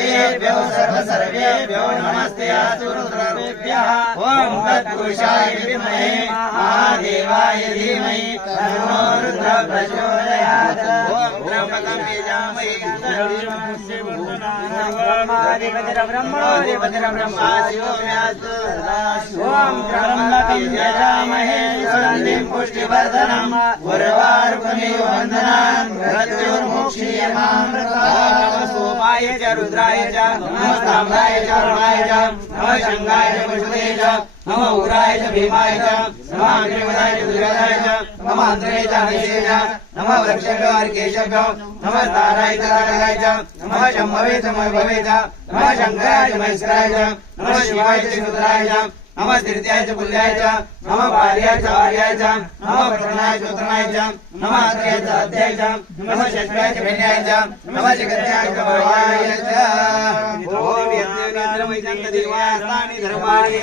सर्वेभ्यो सर्वेभ्यो नमस्ते रुद्रेभ्यः। ओम तत्पुरुषाय विद्महे महादेवाय धीमहि तन्नो रुद्रः प्रचोदयात्। ओम त्र्यंबकं यजामहे ब्रह्मा शिवो म्यास्तु। ओम त्र्यंबकं यजामहे सुगन्धिं पुष्टिवर्धनम् उर्वारुकमिव वन्दनान् मृत्युर्मुक्षीयमामृतात्। सोमाय च रुद्राय च नमः स्तम्भाय च अरुणाय च नमः शङ्गाय च विष्णुवे च नमः उग्राय च भीमाय च नमः अग्निपदाय च दुर्योधनाय च नमः अन्तरे च हरीशे च नमः वृक्षभ्यो हरिकेशभ्यो नमः ताराय च तारकाय च नमः शम्भवे च महेभवे च नमः शङ्कराय च महेश्वराय च नमः शिवाय च शिवधराय च नमः तीर्थ्याय च पुल्याय च नमः पार्याय च आर्याय च नमः प्रणाय च उत्तराय च नमः आत्र्याय च अध्याय च नमः षष्ट्याय च भेण्याय च नमः जगत्याय च भवाय च। ओम यज्ञेन्द्रमयजन्तदेवास्तानि धर्माणि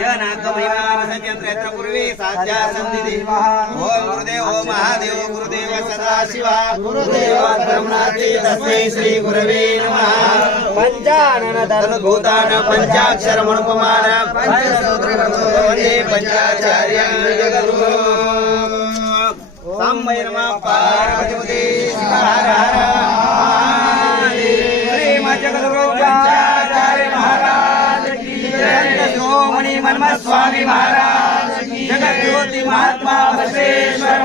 यनाकमहिमावसत्यन्त्र पूर्वे साध्या सन्निधि। ओम गुरुदेव महादेव गुरुदेव सदाशिवा गुरुदेव ब्रह्मणाति तस्मै श्री गुरवे नमः। पंचानन तद्भूतान पंचाक्षरमनुपमान पंचसूत्रवन्दे पंचाचार्यान् जगद्गुरो। साम्बय नमः पार्वतीपते शिव हर हर महादेव। जगद्गुरु पंचाचार्य महाराज की जय। शिरोमणि मनमत स्वामी महाराज की जगत ज्योति महात्मा बसवेश्वर